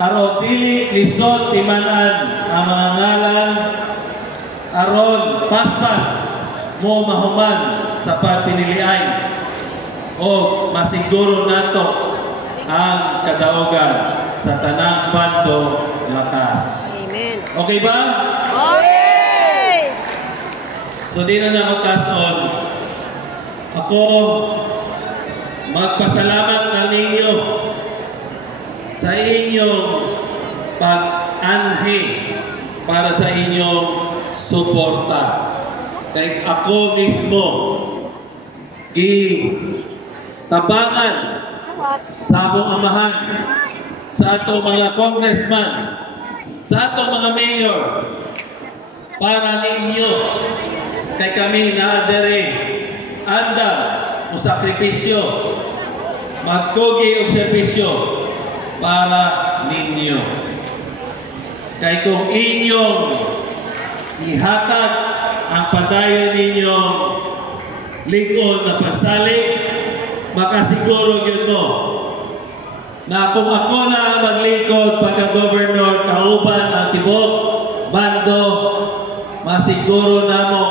Aron dili lisod timanan ang mga ngalan aron paspas mo mahuman sa pagpiniliay o masiguro nato ang kadaugan sa tanang bando lakas. Amen. Okay ba? Okay! So di na ako kason. Ako magpasalamat na ninyo sa inyong pag-anhi para sa inyong suporta. Kaya ako mismo tabangan sa akong amahan, sa atong mga congressman, sa atong mga mayor, para ninyo, kay kami naadere, andam o sakripisyo, magkugi o servisyo para ninyo. Kay kung inyong ihatag ang padayon ninyong lingkod na pagsalig, makasiguro yun mo na kung ako na maglingkod pagka-governor, kauban ang tibok, bando, masiguro na mo